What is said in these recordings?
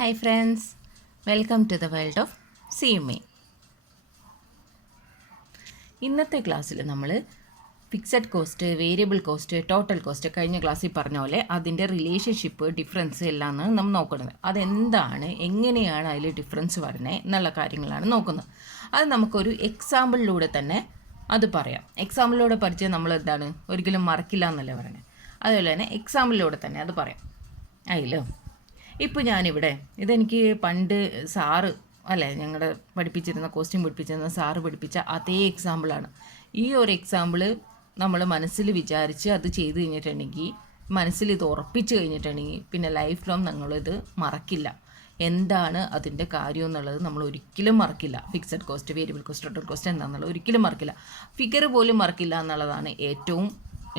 Hi friends, welcome to the world of CMA. ഇന്നത്തെ ക്ലാസ്സിൽ നമ്മൾ fixed cost, variable cost, total cost കഴിഞ്ഞ ക്ലാസ്സിൽ പറഞ്ഞ പോലെ അതിൻ്റെ റിലേഷൻഷിപ്പ്, ഡിഫറൻസ് എല്ലാം നമ്മൾ നോക്കുന്നത്. അതെന്താണ്, എങ്ങനെയാണ് അതിൽ ഡിഫറൻസ് വരുന്നത് എന്നുള്ള കാര്യങ്ങളാണ് നോക്കുന്നത്. അത് നമുക്കൊരു എക്സാമ്പിളിലൂടെ തന്നെ അത് പറയാം. എക്സാമ്പിളിലൂടെ പഠിച്ചാൽ നമ്മൾ എന്താണ് ഒരിക്കലും മറക്കില്ല എന്നല്ലേ പറയുന്നത്. അതുപോലെ തന്നെ എക്സാമ്പിളിലൂടെ തന്നെ അത് പറയാം. ആയില്ലോ. ഇപ്പോൾ ഞാനിവിടെ ഇതെനിക്ക് പണ്ട് സാറ് ഞങ്ങളുടെ കോസ്റ്റ്യൂം പഠിപ്പിച്ചിരുന്ന സാറ് പഠിപ്പിച്ച അതേ എക്സാമ്പിളാണ്. ഈ ഒരു എക്സാമ്പിൾ നമ്മൾ മനസ്സിൽ വിചാരിച്ച് അത് ചെയ്ത് കഴിഞ്ഞിട്ടുണ്ടെങ്കിൽ, മനസ്സിൽ ഇത് ഉറപ്പിച്ച് കഴിഞ്ഞിട്ടുണ്ടെങ്കിൽ പിന്നെ ലൈഫ് ലോങ് ഞങ്ങളിത് മറക്കില്ല. എന്താണ് അതിൻ്റെ കാര്യം എന്നുള്ളത് നമ്മൾ ഒരിക്കലും മറക്കില്ല. Fixed cost, variable cost, total cost എന്താണെന്നുള്ളത് ഒരിക്കലും മറക്കില്ല. ഫിഗർ പോലും മറക്കില്ല എന്നുള്ളതാണ് ഏറ്റവും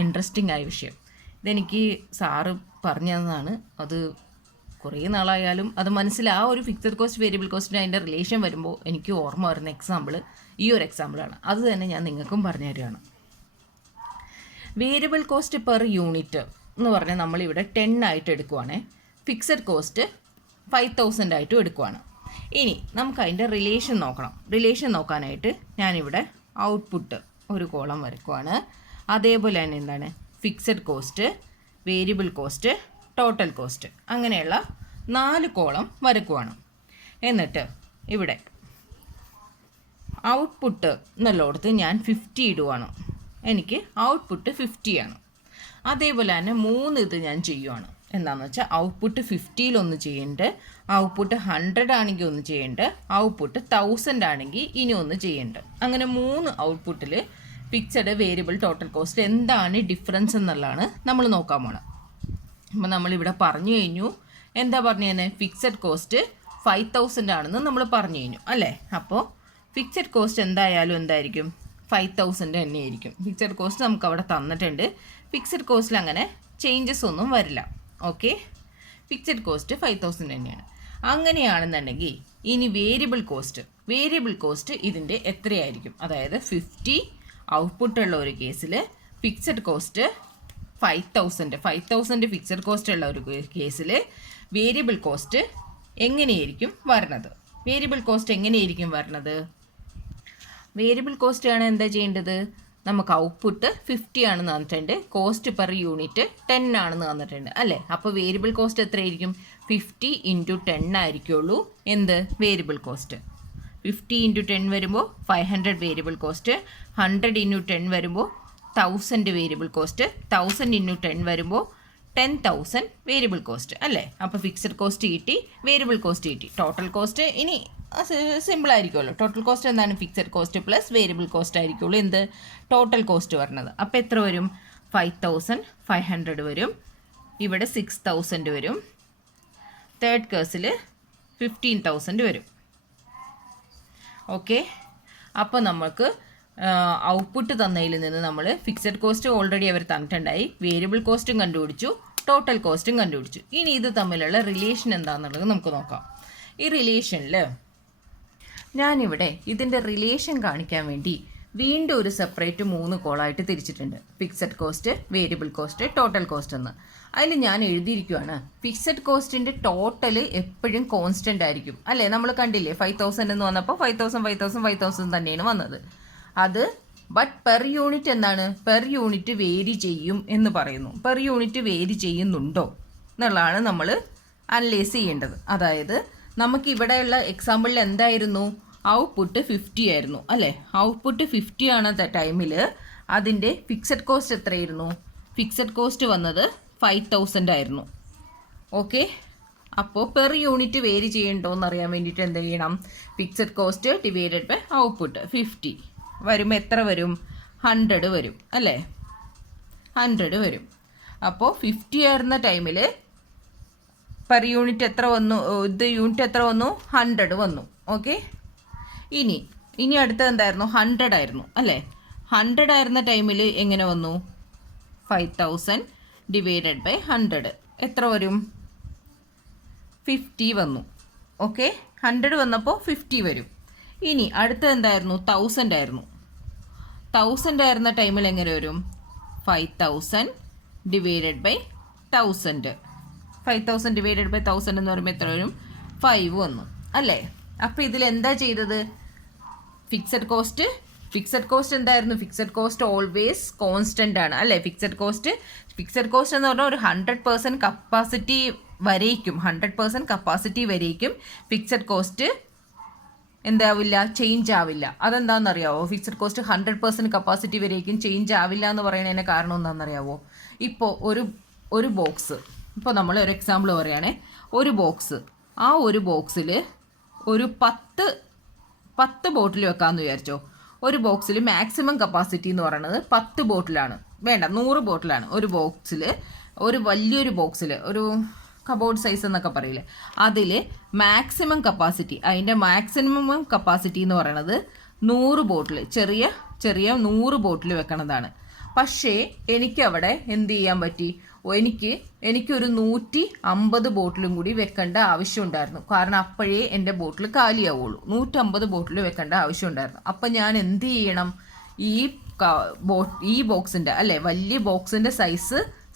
ഇൻട്രസ്റ്റിംഗ് ആയ വിഷയം. ഇതെനിക്ക് സാറ് പറഞ്ഞു തന്നതാണ്. അത് കുറേ നാളായാലും അത് ആ ഒരു ഫിക്സഡ് കോസ്റ്റ്, വേരിയബിൾ കോസ്റ്റിന് അതിൻ്റെ റിലേഷൻ വരുമ്പോൾ എനിക്ക് ഓർമ്മ വരുന്ന എക്സാമ്പിൾ ഈ ഒരു എക്സാമ്പിളാണ്. അത് തന്നെ ഞാൻ നിങ്ങൾക്കും പറഞ്ഞു തരികയാണ്. വേരിയബിൾ കോസ്റ്റ് പെർ യൂണിറ്റ് എന്ന് പറഞ്ഞാൽ നമ്മളിവിടെ 10 ആയിട്ട് എടുക്കുവാണ്. ഫിക്സഡ് കോസ്റ്റ് 5000 ആയിട്ടും എടുക്കുവാണ്. ഇനി നമുക്ക് അതിൻ്റെ റിലേഷൻ നോക്കണം. റിലേഷൻ നോക്കാനായിട്ട് ഞാനിവിടെ ഔട്ട്പുട്ട് ഒരു കോളം വരയ്ക്കുവാണ്. അതേപോലെ തന്നെ എന്താണ് fixed cost, variable cost, total cost, അങ്ങനെയുള്ള 4 കോളം വരക്കുവാണ്. എന്നിട്ട് ഇവിടെ ഔട്ട്പുട്ട് എന്നുള്ളിടത്ത് ഞാൻ 50 ഇടുവാണ്. എനിക്ക് ഔട്ട്പുട്ട് 50 ആണ്. അതേപോലെ തന്നെ 3 ഇത് ഞാൻ ചെയ്യുവാണ്. എന്താണെന്ന് വെച്ചാൽ ഔട്ട്പുട്ട് 50 ഒന്ന് ചെയ്യേണ്ടത്, ഔട്ട്പുട്ട് 100 ആണെങ്കിൽ ഒന്ന് ചെയ്യേണ്ടത്, ഔട്ട്പുട്ട് 1000 ആണെങ്കിൽ ഇനി ഒന്ന് ചെയ്യേണ്ടത്. അങ്ങനെ 3 ഔട്ട്പുട്ടിൽ ഫിക്സഡ്, വേരിയബിൾ, ടോട്ടൽ കോസ്റ്റ് എന്താണ് ഡിഫറൻസ് എന്നുള്ളതാണ് നമ്മൾ നോക്കാൻ പോണത്. അപ്പോൾ നമ്മളിവിടെ പറഞ്ഞു കഴിഞ്ഞു. എന്താ പറഞ്ഞു തന്നെ ഫിക്സഡ് കോസ്റ്റ് 5000 ആണെന്ന് നമ്മൾ പറഞ്ഞു കഴിഞ്ഞു അല്ലേ. അപ്പോൾ ഫിക്സഡ് കോസ്റ്റ് എന്തായാലും എന്തായിരിക്കും 5000 തന്നെയായിരിക്കും. ഫിക്സഡ് കോസ്റ്റ് നമുക്ക് അവിടെ തന്നിട്ടുണ്ട്. ഫിക്സഡ് കോസ്റ്റിൽ അങ്ങനെ ചേഞ്ചസ് ഒന്നും വരില്ല. ഓക്കെ, ഫിക്സഡ് കോസ്റ്റ് 5000 തന്നെയാണ്. അങ്ങനെയാണെന്നുണ്ടെങ്കിൽ ഇനി വേരിയബിൾ കോസ്റ്റ് ഇതിൻ്റെ എത്രയായിരിക്കും? അതായത് 50 ഔട്ട്പുട്ടുള്ള ഒരു കേസിൽ ഫിക്സഡ് കോസ്റ്റ് 5000 ഫിക്സഡ് കോസ്റ്റ് ഉള്ള ഒരു കേസിൽ വേരിയബിൾ കോസ്റ്റ് എങ്ങനെയായിരിക്കും വരുന്നത്? വേരിയബിൾ കോസ്റ്റ് ആണ് എന്താ ചെയ്യേണ്ടത്? നമുക്ക് ഔട്ട്പുട്ട് 50 ആണെന്ന് തന്നിട്ടുണ്ട്, കോസ്റ്റ് പെർ യൂണിറ്റ് 10 ആണെന്ന് തന്നിട്ടുണ്ട് അല്ലേ. അപ്പോൾ വേരിയബിൾ കോസ്റ്റ് എത്രയായിരിക്കും? 50 × 10 ആയിരിക്കുള്ളൂ എന്ത് വേരിയബിൾ കോസ്റ്റ്. 50 × 10 വരുമ്പോൾ 500 വേരിയബിൾ കോസ്റ്റ്, 100 × 10 വരുമ്പോൾ 1000 വേരിയബിൾ കോസ്റ്റ്, 1000 × 10 വരുമ്പോൾ 10,000 വേരിയബിൾ കോസ്റ്റ് അല്ലേ. അപ്പോൾ ഫിക്സഡ് കോസ്റ്റ് കിട്ടി, വേരിയബിൾ കോസ്റ്റ് കിട്ടി. ടോട്ടൽ കോസ്റ്റ് ഇനി സിമ്പിൾ ആയിരിക്കുമല്ലോ. ടോട്ടൽ കോസ്റ്റ് എന്താണ്? Fixed cost plus variable cost ആയിരിക്കുള്ളൂ എന്ത് ടോട്ടൽ കോസ്റ്റ് വരുന്നത്. അപ്പോൾ എത്ര വരും? 5500 വരും. ഇവിടെ 6000 വരും. തേർഡ് കേസിൽ 15,000 വരും. ഓക്കെ, അപ്പോൾ നമുക്ക് ഔട്ട്പുട്ട് തന്നതിൽ നിന്ന് നമ്മൾ ഫിക്സഡ് കോസ്റ്റ് ഓൾറെഡി അവർ തന്നിട്ടുണ്ടായി, വേരിയബിൾ കോസ്റ്റും കണ്ടുപിടിച്ചു, ടോട്ടൽ കോസ്റ്റും കണ്ടുപിടിച്ചു. ഇനി ഇത് തമ്മിലുള്ള റിലേഷൻ എന്താണെന്നുള്ളത് നമുക്ക് നോക്കാം. ഈ റിലേഷനിൽ ഞാനിവിടെ ഇതിൻ്റെ റിലേഷൻ കാണിക്കാൻ വേണ്ടി വീണ്ടും ഒരു സെപ്പറേറ്റ് 3 കോളായിട്ട് തിരിച്ചിട്ടുണ്ട്. Fixed cost, variable cost, total cost എന്ന്. അതിൽ ഞാൻ എഴുതിയിരിക്കുകയാണ് ഫിക്സഡ് കോസ്റ്റിൻ്റെ ടോട്ടൽ എപ്പോഴും കോൺസ്റ്റൻ്റ് ആയിരിക്കും അല്ലേ. നമ്മൾ കണ്ടില്ലേ 5000 എന്ന് വന്നപ്പോൾ 5000 തന്നെയാണ് വന്നത്. അത് ബട്ട് പെർ യൂണിറ്റ് എന്താണ്? പെർ യൂണിറ്റ് വേരി ചെയ്യും എന്ന് പറയുന്നു. പെർ യൂണിറ്റ് വേരി ചെയ്യുന്നുണ്ടോ എന്നുള്ളതാണ് നമ്മൾ അനലൈസ് ചെയ്യേണ്ടത്. അതായത് നമുക്ക് ഇവിടെയുള്ള എക്സാമ്പിളിൽ എന്തായിരുന്നു? ഔട്ട്പുട്ട് 50 ആയിരുന്നു അല്ലേ. ഔട്ട്പുട്ട് 50 ആണ് ടൈമിൽ അതിൻ്റെ ഫിക്സഡ് കോസ്റ്റ് എത്രയായിരുന്നു? ഫിക്സഡ് കോസ്റ്റ് വന്നത് 5000 ആയിരുന്നു. ഓക്കെ, അപ്പോൾ പെർ യൂണിറ്റ് വേരി ചെയ്യണ്ടോ എന്ന് അറിയാൻ വേണ്ടിയിട്ട് എന്ത് ചെയ്യണം? Fixed cost divided by output 50 വരുമ്പോൾ എത്ര വരും? 100 വരും അല്ലേ. 100 വരും. അപ്പോൾ 50 ആയിരുന്ന ടൈമിൽ പെർ യൂണിറ്റ് എത്ര വന്നു? യൂണിറ്റ് എത്ര വന്നു? 100 വന്നു. ഓക്കെ, ഇനി അടുത്തത് എന്തായിരുന്നു? 100 ആയിരുന്നു അല്ലേ. 100 ആയിരുന്ന ടൈമിൽ എങ്ങനെ വന്നു? 5000 ഡിവൈഡഡ് ബൈ 100 എത്ര വരും? 50 വന്നു. ഓക്കെ, 100 വന്നപ്പോൾ 50 വരും. ഇനി അടുത്തത് എന്തായിരുന്നു? 1000 ആയിരുന്നു. 1000 ആയിരുന്ന ടൈമിൽ എങ്ങനെ വരും? 5000 ഡിവൈഡഡ് ബൈ 1000. 5000 ഡിവൈഡഡ് ബൈ 1000 എന്ന് പറയുമ്പോൾ എത്ര വരും? 5 വന്നു അല്ലേ. അപ്പോൾ ഇതിൽ എന്താ ചെയ്തത്? ഫിക്സഡ് കോസ്റ്റ് എന്തായിരുന്നു? ഫിക്സഡ് കോസ്റ്റ് ഓൾവേസ് കോൺസ്റ്റന്റ് ആണ് അല്ലേ. ഫിക്സഡ് കോസ്റ്റ് എന്ന് പറഞ്ഞാൽ ഒരു 100% കപ്പാസിറ്റി വരേക്കും ഫിക്സഡ് കോസ്റ്റ് എന്താവില്ല, ചേഞ്ച് ആവില്ല. അതെന്താണെന്നറിയാവോ? ഫിക്സഡ് കോസ്റ്റ് 100% കപ്പാസിറ്റി വരേക്കും ചേഞ്ച് ആവില്ല എന്ന് പറയുന്നതിന് കാരണം എന്താണെന്നറിയാവോ? ഇപ്പോൾ ഒരു ബോക്സ്, ഇപ്പോൾ നമ്മൾ ഒരു എക്സാമ്പിൾ പറയുകയാണെ, ഒരു ബോക്സ്, ആ ഒരു ബോക്സിൽ ഒരു 10 ബോട്ടിൽ വെക്കാമെന്ന് വിചാരിച്ചോ. ഒരു ബോക്സിൽ മാക്സിമം കപ്പാസിറ്റി എന്ന് പറയുന്നത് 10 ബോട്ടിലാണ്, വേണ്ട 100 ബോട്ടിലാണ്. ഒരു ബോക്സിൽ, ഒരു വലിയൊരു ബോക്സിൽ, ഒരു കബോർഡ് സൈസ് എന്നൊക്കെ പറയില്ലേ, അതിൽ മാക്സിമം കപ്പാസിറ്റി, അതിൻ്റെ മാക്സിമം കപ്പാസിറ്റി എന്ന് പറയുന്നത് 100 ബോട്ടിൽ, ചെറിയ 100 ബോട്ടിൽ വെക്കണതാണ്. പക്ഷേ എനിക്കവിടെ എന്ത് ചെയ്യാൻ പറ്റി? എനിക്കൊരു 150 ബോട്ടിലും കൂടി വെക്കേണ്ട ആവശ്യമുണ്ടായിരുന്നു. കാരണം അപ്പോഴേ എൻ്റെ ബോട്ടിൽ കാലിയാവുള്ളൂ. 150 ബോട്ടിൽ വെക്കേണ്ട ആവശ്യമുണ്ടായിരുന്നു. അപ്പം ഞാൻ എന്ത് ചെയ്യണം? ഈ ബോക്സിൻ്റെ അല്ലേ, വലിയ ബോക്സിൻ്റെ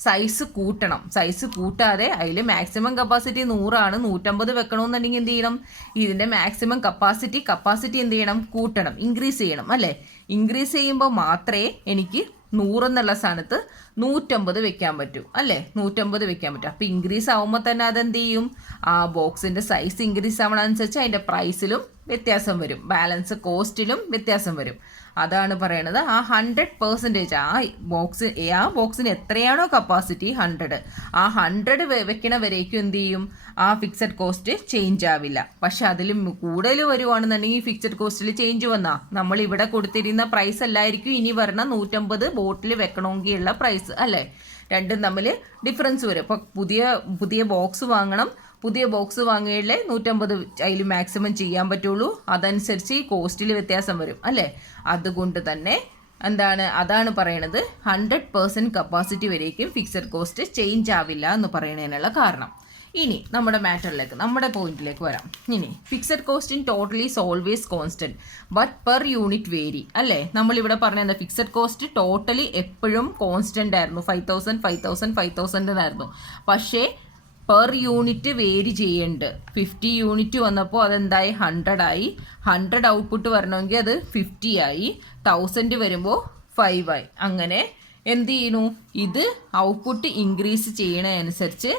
സൈസ് കൂട്ടണം. സൈസ് കൂട്ടാതെ അതിൽ മാക്സിമം കപ്പാസിറ്റി 100 ആണ്, 150 വെക്കണമെന്നുണ്ടെങ്കിൽ എന്ത് ചെയ്യണം? ഇതിൻ്റെ മാക്സിമം കപ്പാസിറ്റി എന്ത് ചെയ്യണം? കൂട്ടണം, ഇൻക്രീസ് ചെയ്യണം അല്ലേ. ഇൻക്രീസ് ചെയ്യുമ്പോൾ മാത്രമേ എനിക്ക് 100 എന്നുള്ള സ്ഥാനത്ത് 150 വെക്കാൻ പറ്റൂ അല്ലേ. 150 വെക്കാൻ പറ്റും. അപ്പോൾ ഇൻക്രീസ് ആകുമ്പോൾ തന്നെ അതെന്ത് ചെയ്യും? ആ ബോക്സിൻ്റെ സൈസ് ഇൻക്രീസ് ആവണനുസരിച്ച് അതിൻ്റെ പ്രൈസിലും വ്യത്യാസം വരും, ബാലൻസ് കോസ്റ്റിലും വ്യത്യാസം വരും. അതാണ് പറയണത്. ആ 100% ആ ബോക്സിന് എത്രയാണോ കപ്പാസിറ്റി 100, ആ 100 വെക്കണ വരേക്കും എന്ത് ചെയ്യും? ആ ഫിക്സഡ് കോസ്റ്റ് ചേഞ്ച് ആവില്ല. പക്ഷെ അതിൽ കൂടുതൽ വരുവാണെന്നുണ്ടെങ്കിൽ ഫിക്സഡ് കോസ്റ്റിൽ ചേഞ്ച് വന്നാൽ നമ്മൾ ഇവിടെ കൊടുത്തിരുന്ന പ്രൈസ് അല്ലായിരിക്കും ഇനി പറഞ്ഞ 150 ബോട്ടിൽ വെക്കണമെങ്കിൽ ഉള്ള പ്രൈസ് അല്ലേ. രണ്ടും തമ്മിൽ ഡിഫറൻസ് വരും. അപ്പോൾ പുതിയ ബോക്സ് വാങ്ങണം. പുതിയ ബോക്സ് വാങ്ങിയാലേ 150 അതിൽ മാക്സിമം ചെയ്യാൻ പറ്റുള്ളൂ. അതനുസരിച്ച് ഈ കോസ്റ്റിൽ വ്യത്യാസം വരും അല്ലേ. അതുകൊണ്ട് തന്നെ അതാണ് പറയണത് 100% കപ്പാസിറ്റി വരേക്കും ഫിക്സഡ് കോസ്റ്റ് ചേഞ്ച് ആവില്ല എന്ന് പറയുന്നതിനുള്ള കാരണം. ഇനി നമ്മുടെ മാറ്ററിലേക്ക്, നമ്മുടെ പോയിന്റിലേക്ക് വരാം. ഇനി fixed cost in total is always constant but per unit vary അല്ലേ. നമ്മളിവിടെ പറഞ്ഞ ഫിക്സഡ് കോസ്റ്റ് ടോട്ടലി എപ്പോഴും കോൺസ്റ്റന്റ് ആയിരുന്നു. 5,000 ആയിരുന്നു. പക്ഷേ പെർ യൂണിറ്റ് വേരി ചെയ്യുന്നുണ്ട്. 50 യൂണിറ്റ് വന്നപ്പോൾ അതെന്തായി? 100 ആയി. 100 ഔട്ട്പുട്ട് വരണമെങ്കിൽ അത് 50 ആയി. 1000 വരുമ്പോൾ 5 ആയി. അങ്ങനെ എന്ത് ചെയ്യുന്നു? ഇത് ഔട്ട്പുട്ട് ഇൻക്രീസ് ചെയ്യണതനുസരിച്ച്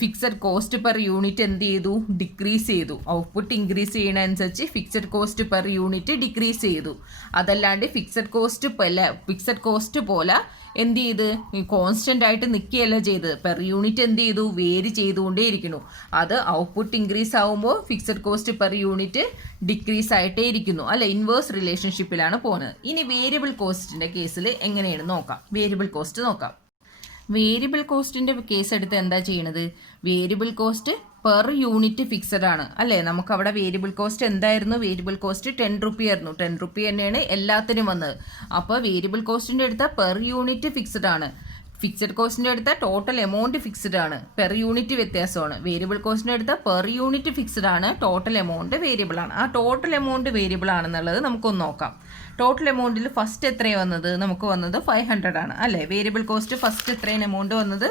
ഫിക്സഡ് കോസ്റ്റ് പെർ യൂണിറ്റ് എന്ത് ചെയ്തു? ഡിക്രീസ് ചെയ്തു. ഔട്ട്പുട്ട് ഇൻക്രീസ് ചെയ്യണതനുസരിച്ച് fixed cost per unit decrease ചെയ്തു. അതല്ലാണ്ട് ഫിക്സഡ് കോസ്റ്റ് പോലെ എന്ത് ചെയ്ത് കോൺസ്റ്റന്റ് ആയിട്ട് നിൽക്കുകയല്ല ചെയ്തത്. പെർ യൂണിറ്റ് എന്ത് ചെയ്തു? വേരി ചെയ്തുകൊണ്ടേ ഇരിക്കുന്നു. അത് ഔട്ട്പുട്ട് ഇൻക്രീസ് ആകുമ്പോൾ fixed cost per unit decrease ആയിട്ടേ ഇരിക്കുന്നു അല്ലെ. ഇൻവേഴ്സ് റിലേഷൻഷിപ്പിലാണ് പോകുന്നത്. ഇനി വേരിയബിൾ കോസ്റ്റിന്റെ കേസിൽ എങ്ങനെയാണ് നോക്കാം. വേരിയബിൾ കോസ്റ്റിന്റെ കേസ് എടുത്ത് എന്താ ചെയ്യണത്? Variable cost per unit fixed ആണ് അല്ലേ. നമുക്കവിടെ വേരിയബിൾ കോസ്റ്റ് എന്തായിരുന്നു? വേരിയബിൾ കോസ്റ്റ് 10 റുപ്പി ആയിരുന്നു. 10 റുപ്പി തന്നെയാണ് എല്ലാത്തിനും വന്നത്. അപ്പോൾ വേരിയബിൾ കോസ്റ്റിൻ്റെ അടുത്ത പെർ യൂണിറ്റ് ഫിക്സഡ് ആണ്. ഫിക്സഡ് കോസ്റ്റിൻ്റെ അടുത്ത ടോട്ടൽ എമൗണ്ട് ഫിക്സഡ് ആണ്. പെർ യൂണിറ്റ് വ്യത്യാസമാണ്. വേരിയബിൾ കോസ്റ്റിൻ്റെ അടുത്ത പെർ യൂണിറ്റ് ഫിക്സഡ് ആണ്. ടോട്ടൽ എമൗണ്ട് വേരിയബിൾ ആണ്. ആ ടോട്ടൽ എമൗണ്ട് വേരിയബിൾ ആണെന്നുള്ളത് നമുക്കൊന്ന് നോക്കാം. ടോട്ടൽ എമൗണ്ടിൽ ഫസ്റ്റ് എത്രയാണ് വന്നത്? നമുക്ക് വന്നത് 500 ആണ് അല്ലേ. വേരിയബിൾ കോസ്റ്റ് ഫസ്റ്റ് എത്രയാണ് എമൗണ്ട് വന്നത്?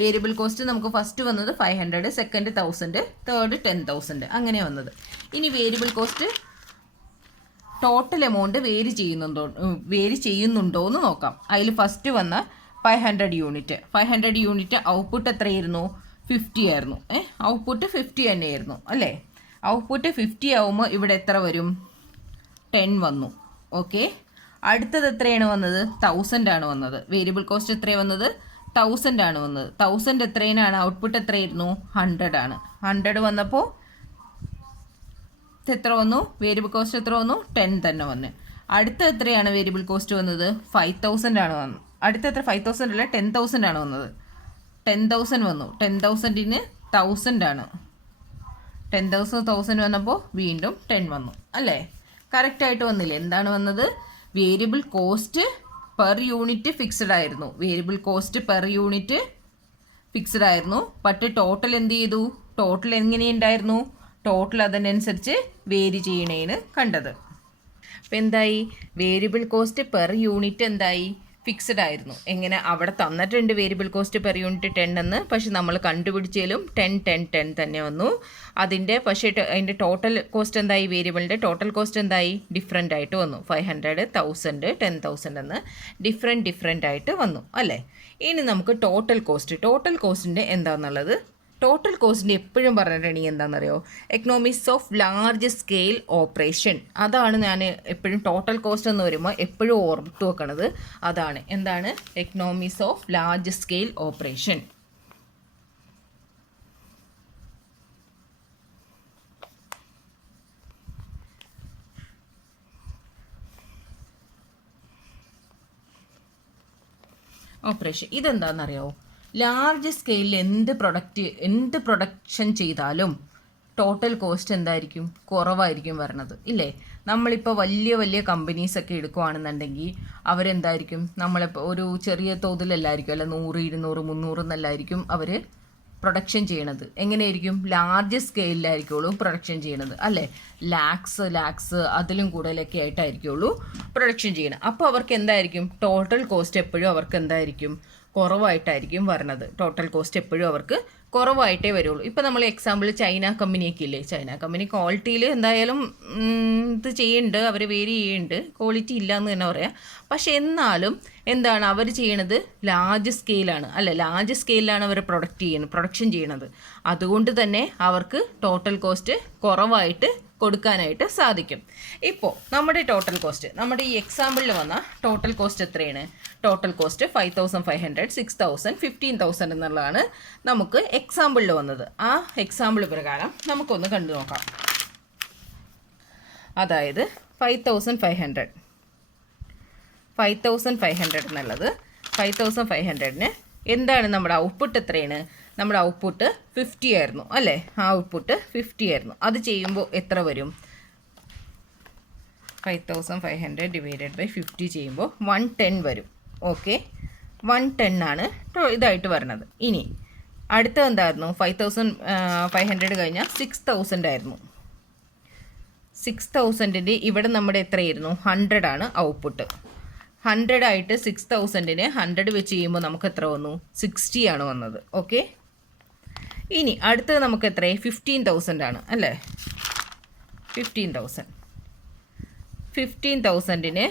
വേരിയബിൾ കോസ്റ്റ് നമുക്ക് ഫസ്റ്റ് വന്നത് 500, സെക്കൻഡ് 1000, തേർഡ് 10,000 അങ്ങനെ വന്നത്. ഇനി variable cost total amount vary ചെയ്യുന്നുണ്ടോ എന്ന് നോക്കാം. അതിൽ ഫസ്റ്റ് വന്ന 500 യൂണിറ്റ് ഔട്ട്പുട്ട് എത്രയായിരുന്നു? 50 ആയിരുന്നു. ഔട്ട്പുട്ട് 50 തന്നെയായിരുന്നു അല്ലേ. ഔട്ട്പുട്ട് 50 ആവുമ്പോൾ ഇവിടെ എത്ര വരും? 10 വന്നു. ഓക്കെ. അടുത്തത് എത്രയാണ് വന്നത്? 1000 ആണ് വന്നത്. വേരിയബിൾ കോസ്റ്റ് എത്രയാണ് വന്നത്? 1000 ആണ് വന്നത്. 1000 എത്രയാണ്? ഔട്ട്പുട്ട് എത്രയായിരുന്നു? 100 ആണ്. 100 വന്നപ്പോൾ എത്ര വന്നു? വേരിയബിൾ കോസ്റ്റ് എത്ര വന്നു? 10 തന്നെ വന്നു. അടുത്ത എത്രയാണ് വേരിയബിൾ കോസ്റ്റ് വന്നത്? 5000 ആണ് വന്നത്. അടുത്ത എത്ര? 5000 അല്ല, 10,000 ആണ് വന്നത്. 10,000 വന്നു. 10,000ന് 1000 ആണ്. 10,000 വന്നപ്പോൾ വീണ്ടും 10 വന്നു അല്ലേ. കറക്റ്റായിട്ട് വന്നില്ലേ? എന്താണ് വന്നത്? Variable cost per unit fixed ആയിരുന്നു. Variable cost per unit fixed ആയിരുന്നു. ബട്ട് ടോട്ടൽ എന്ത് ചെയ്തു? ടോട്ടൽ എങ്ങനെയുണ്ടായിരുന്നു? ടോട്ടൽ അതിനനുസരിച്ച് വേരി ചെയ്യണേന് കണ്ടത്. അപ്പം എന്തായി? വേരിയബിൾ കോസ്റ്റ് പെർ യൂണിറ്റ് എന്തായി? ഫിക്സഡ് ആയിരുന്നു. എങ്ങനെ അവിടെ തന്നിട്ടുണ്ട് വേരിയബിൾ കോസ്റ്റ് പെർ യൂണിറ്റ് 10 എന്ന്, പക്ഷെ നമ്മൾ കണ്ടുപിടിച്ചാലും 10 തന്നെ വന്നു. അതിൻ്റെ ടോട്ടൽ കോസ്റ്റ് എന്തായി, വേരിയബിളിൻ്റെ ടോട്ടൽ കോസ്റ്റ് എന്തായി, ഡിഫറെൻ്റ് ആയിട്ട് വന്നു. 500, 1000, 10,000 എന്ന് ഡിഫറെൻ്റ് ആയിട്ട് വന്നു അല്ലേ. ഇനി നമുക്ക് ടോട്ടൽ കോസ്റ്റിൻ്റെ എന്താണെന്നുള്ളത്, ടോട്ടൽ കോസ്റ്റിൻ്റെ എപ്പോഴും പറഞ്ഞിട്ടുണ്ടെങ്കിൽ എന്താണെന്നറിയോ, economics of large scale operation. അതാണ് ഞാൻ എപ്പോഴും ടോട്ടൽ കോസ്റ്റ് എന്ന് വരുമ്പോൾ എപ്പോഴും ഓർത്ത് വെക്കണത്. അതാണ് എന്താണ്, economics of large scale operation. ഇതെന്താണെന്നറിയോ, ലാർജ് സ്കെയിലിൽ എന്ത് പ്രൊഡക്ഷൻ ചെയ്താലും ടോട്ടൽ കോസ്റ്റ് എന്തായിരിക്കും, കുറവായിരിക്കും വരണത് ഇല്ലേ. നമ്മളിപ്പോൾ വലിയ കമ്പനീസൊക്കെ എടുക്കുകയാണെന്നുണ്ടെങ്കിൽ അവരെന്തായിരിക്കും, നമ്മളിപ്പോൾ ഒരു ചെറിയ തോതിലല്ലായിരിക്കും, അല്ല 100, 200, 300 എന്നല്ലായിരിക്കും അവർ പ്രൊഡക്ഷൻ ചെയ്യണത്. എങ്ങനെയായിരിക്കും, ലാർജ് സ്കെയിലായിരിക്കുള്ളൂ പ്രൊഡക്ഷൻ ചെയ്യണത് അല്ലേ. ലാക്സ് അതിലും കൂടുതലൊക്കെ ആയിട്ടായിരിക്കുള്ളൂ പ്രൊഡക്ഷൻ ചെയ്യണത്. അപ്പോൾ അവർക്ക് എന്തായിരിക്കും, ടോട്ടൽ കോസ്റ്റ് എപ്പോഴും അവർക്ക് എന്തായിരിക്കും, കുറവായിട്ടായിരിക്കും വരണത്. ടോട്ടൽ കോസ്റ്റ് എപ്പോഴും അവർക്ക് കുറവായിട്ടേ വരുള്ളൂ. ഇപ്പോൾ നമ്മൾ എക്സാമ്പിൾ ചൈന കമ്പനിയൊക്കെ ഇല്ലേ, ചൈന കമ്പനി ക്വാളിറ്റിയിൽ എന്തായാലും ഇത് ചെയ്യുന്നുണ്ട്, അവർ വേരി ചെയ്യുന്നുണ്ട്, ക്വാളിറ്റി ഇല്ല എന്ന് തന്നെ പറയാം. പക്ഷെ എന്നാലും എന്താണ് അവർ ചെയ്യണത്, ലാർജ് സ്കെയിലാണ് അല്ലേ, ലാർജ് സ്കെയിലാണ് അവർ പ്രൊഡക്ഷൻ ചെയ്യണത്. അതുകൊണ്ട് തന്നെ അവർക്ക് ടോട്ടൽ കോസ്റ്റ് കുറവായിട്ട് കൊടുക്കാനായിട്ട് സാധിക്കും. ഇപ്പോൾ നമ്മുടെ ടോട്ടൽ കോസ്റ്റ്, നമ്മുടെ ഈ എക്സാമ്പിളിൽ വന്ന ടോട്ടൽ കോസ്റ്റ് എത്രയാണ്, ടോട്ടൽ കോസ്റ്റ് 5,500, 6,000, 15,000 എന്നുള്ളതാണ് നമുക്ക് എക്സാമ്പിളിൽ വന്നത്. ആ എക്സാമ്പിൾ പ്രകാരം നമുക്കൊന്ന് കണ്ടു നോക്കാം. അതായത് 5,500 എന്നുള്ളത്, 5,500ന് എന്താണ് നമ്മുടെ ഔട്ട്പുട്ട് എത്രയാണ്, നമ്മുടെ ഔട്ട്പുട്ട് 50 ആയിരുന്നു അല്ലേ, ആ ഔട്ട്പുട്ട് 50 ആയിരുന്നു. അത് ചെയ്യുമ്പോൾ എത്ര വരും, 5,500 ഡിവൈഡഡ് ബൈ 50 ചെയ്യുമ്പോൾ 110 വരും. ഓക്കെ, 110 ആണ് ഇതായിട്ട് വരണത്. ഇനി അടുത്തത് എന്തായിരുന്നു, 5,500 കഴിഞ്ഞാൽ 6,000 ആയിരുന്നു. 6,000ൻ്റെ ഇവിടെ നമ്മുടെ എത്രയായിരുന്നു, 100 ആണ് ഔട്ട്പുട്ട്. 100 ആയിട്ട് 6,000നെ 100 വെച്ച് ചെയ്യുമ്പോൾ നമുക്ക് എത്ര വന്നു, 60 ആണ് വന്നത്. ഓക്കെ, ഇനി അടുത്തത് നമുക്ക് എത്ര, 15,000 ആണ് അല്ലേ. 15,000ന്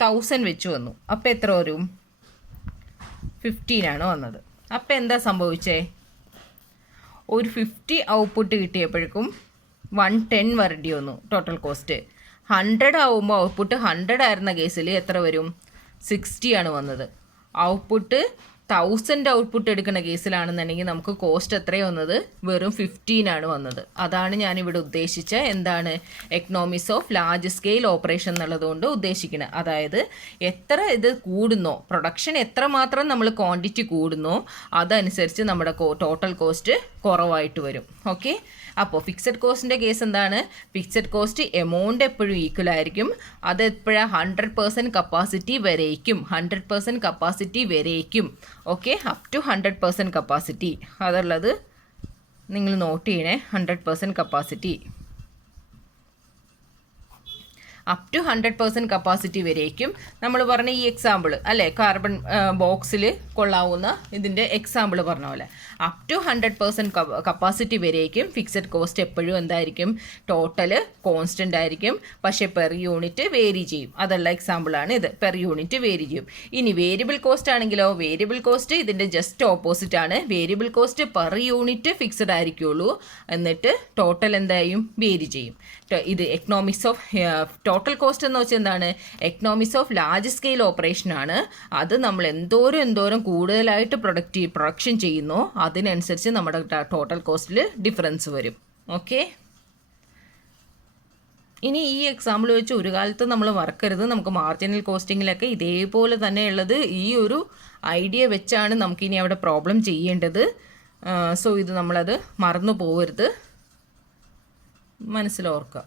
1000 വെച്ച് വന്നു. അപ്പോൾ എത്ര വരും, 15 ആണ് വന്നത്. അപ്പോൾ എന്താ സംഭവിച്ചേ, ഒരു 50 ഔട്ട്പുട്ട് കിട്ടിയപ്പോഴേക്കും 110 വരേണ്ടി വന്നു ടോട്ടൽ കോസ്റ്റ്. 100 ആവുമ്പോൾ ഔട്ട്പുട്ട് 100 ആയിരുന്ന കേസിൽ എത്ര വരും, 60 ആണ് വന്നത്. ഔട്ട്പുട്ട് 1000 ഔട്ട്പുട്ട് എടുക്കുന്ന കേസിലാണെന്നുണ്ടെങ്കിൽ നമുക്ക് കോസ്റ്റ് എത്രയാണ് വന്നത്, വെറും 15 ആണ് വന്നത്. അതാണ് ഞാനിവിടെ ഉദ്ദേശിച്ച എന്താണ്, economics of large scale operation എന്നുള്ളതുകൊണ്ട് ഉദ്ദേശിക്കുന്നത്. അതായത് എത്ര ഇത് കൂടുന്നോ, പ്രൊഡക്ഷൻ എത്രമാത്രം നമ്മൾ ക്വാണ്ടിറ്റി കൂടുന്നോ അതനുസരിച്ച് നമ്മുടെ ടോട്ടൽ കോസ്റ്റ് കുറവായിട്ട് വരും. ഓക്കെ, അപ്പോൾ ഫിക്സഡ് കോസ്റ്റിൻ്റെ കേസ് എന്താണ്, ഫിക്സഡ് കോസ്റ്റ് എമൗണ്ട് എപ്പോഴും ഈക്വൽ ആയിരിക്കും. അത് എപ്പോഴാണ്, 100% കപ്പാസിറ്റി വരേക്കും. ഓക്കെ, അപ് ടു 100% കപ്പാസിറ്റി അതുള്ളത് നിങ്ങൾ നോട്ട് ചെയ്യണേ. 100% കപ്പാസിറ്റി, അപ് ടു 100% കപ്പാസിറ്റി വരേക്കും നമ്മൾ പറഞ്ഞ ഈ എക്സാമ്പിൾ അല്ലേ, കാർബൺ ബോക്സിൽ കൊള്ളാവുന്ന ഇതിൻ്റെ എക്സാമ്പിൾ പറഞ്ഞ പോലെ അപ് ടു 100% കപ്പാസിറ്റി വരേക്കും ഫിക്സഡ് കോസ്റ്റ് എപ്പോഴും എന്തായിരിക്കും, ടോട്ടൽ കോൺസ്റ്റൻ്റ് ആയിരിക്കും. പക്ഷേ പെർ യൂണിറ്റ് വേരി ചെയ്യും. അതുള്ള എക്സാമ്പിളാണ് ഇത്, പെർ യൂണിറ്റ് വേരി ചെയ്യും. ഇനി വേരിയബിൾ കോസ്റ്റ് ആണെങ്കിലോ, വേരിയബിൾ കോസ്റ്റ് ഇതിൻ്റെ ജസ്റ്റ് ഓപ്പോസിറ്റ് ആണ്. Variable cost per unit fixed ആയിരിക്കുള്ളൂ, എന്നിട്ട് ടോട്ടൽ എന്തായും വേരി ചെയ്യും. ഇത് എക്കണോമിക്സ് ഓഫ് ടോട്ടൽ കോസ്റ്റ് എന്ന് വെച്ചാൽ എന്താണ്, economics of large scale operation ആണ്. അത് നമ്മൾ എന്തോരം കൂടുതലായിട്ട് പ്രൊഡക്ഷൻ ചെയ്യുന്നോ അതിനനുസരിച്ച് നമ്മുടെ ടോട്ടൽ കോസ്റ്റിൽ ഡിഫറൻസ് വരും. ഓക്കെ, ഇനി ഈ എക്സാമ്പിൾ വെച്ച് ഒരു കാലത്ത് നമ്മൾ മറക്കരുത്, നമുക്ക് മാർജിനൽ കോസ്റ്റിങ്ങിലൊക്കെ ഇതേപോലെ തന്നെ ഉള്ളത് ഈ ഒരു ഐഡിയ വെച്ചാണ് നമുക്കിനി അവിടെ പ്രോബ്ലം ചെയ്യേണ്ടത്. സോ ഇത് നമ്മളത് മറന്നു പോകരുത്, മനസ്സിലോർക്കുക.